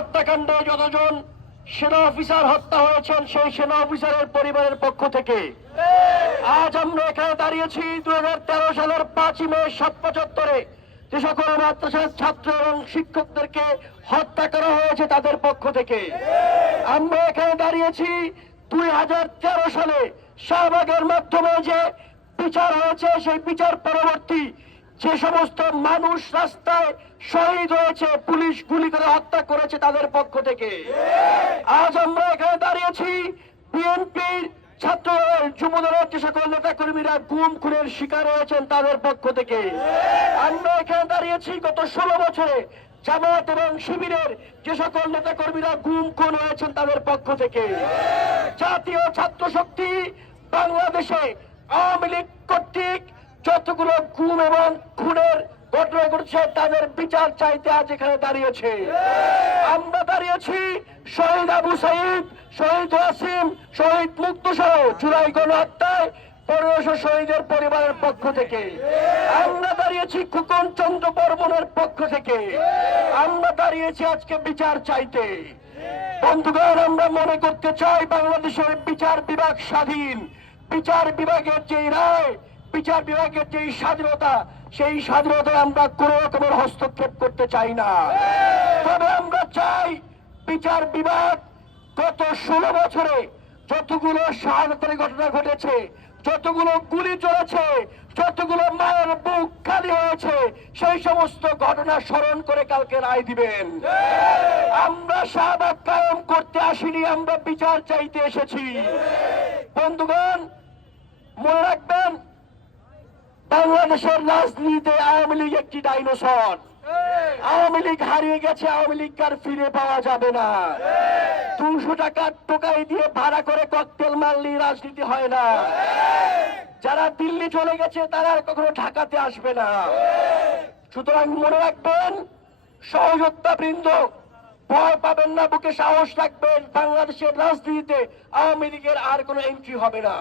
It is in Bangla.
হত্যাকাণ্ডে যতজন সেনা অফিসার হত্যা হয়েছেন, সেই সেনা অফিসারের পরিবারের পক্ষ থেকে। আজ আমরা এখানে দাঁড়িয়েছি দু সালের পাঁচই মে সাত পঁচাত্তরে। যে সকল মাদ্রাসার ছাত্র এবং শিক্ষকদেরকে হত্যা করা হয়েছে তাদের পক্ষ থেকে। আমরা এখানে দাঁড়িয়েছি দুই হাজার তেরো সালে। শাহবাগের মাধ্যমে যে বিচার হয়েছে, সেই বিচার পরবর্তী যে সমস্ত মানুষ রাস্তায় শহীদ হয়েছে, পুলিশ গুলি করে হত্যা করেছে তাদের পক্ষ থেকে। আজ আমরা এখানে দাঁড়িয়েছি, বিএনপির ছাত্র যুবদলের যে সকল নেতা কর্মীরা গুম, খুনের শিকার হয়েছেন তাদের পক্ষ থেকে। আমরা এখানে দাঁড়িয়েছি গত ষোলো বছরে জামাত এবং শিবিরের যে সকল নেতা কর্মীরা গুম, খুন হয়েছেন তাদের পক্ষ থেকে। জাতীয় ছাত্র শক্তি বাংলাদেশে আওয়ামী লীগ কর্তৃক যতগুলো গুম এবং খুনের ঘটনা ঘটছে তাদের বিচার চাইতে আজ এখানে দাঁড়িয়েছে। আমরা দাঁড়িয়েছি শহীদ আবু সাইদ শহীদ ওয়াসিম শহীদ মুক্ত সহ চুরাই গণহত্যায় পনেরোশো শহীদের পরিবারের পক্ষ থেকে। আমরা দাঁড়িয়েছি খুকন চন্দ্র বর্মনের পক্ষ থেকে। আমরা দাঁড়িয়েছি আজকে বিচার চাইতে। বন্ধুগণ আমরা মনে করতে চাই বাংলাদেশের বিচার বিভাগ স্বাধীন। বিচার বিভাগের যে রায় বিচার বিভাগের যে স্বাধীনতা, সেই স্বাধীনতায় আমরা কোন রকমের হস্তক্ষেপ করতে চাই না। তবে আমরা চাই বিচার বিভাগ গত ষোলো বছরে যতগুলো শাহাদতের ঘটনা ঘটেছে, যতগুলো গুলি চলেছে, যতগুলো মায়ের বুক খালি হয়েছে, সেই সমস্ত ঘটনা স্মরণ করে কালকে রায় দিবেন। আমরা শাহবাগ কায়েম করতে আসিনি, আমরা বিচার চাইতে এসেছি। বন্ধুগণ মনে রাখবেন বাংলাদেশের রাজনীতিতে আওয়ামী লীগ একটি ডাইনোসর। আওয়ামী লীগ হারিয়ে গেছে আওয়ামী লীগ আর ফিরে পাওয়া যাবে না। দুশো টাকার টোকাই দিয়ে ভাড়া করে ককটেল মারলি রাজনীতি হয় না। যারা দিল্লি চলে গেছে তারা আর কখনো ঢাকাতে আসবে না। সুতরাং মনে রাখবেন সহযোদ্ধা বৃন্দ ভয় পাবেন না বুকে সাহস রাখবেন। বাংলাদেশের রাজনীতিতে আওয়ামী লীগের আর কোনো এন্ট্রি হবে না।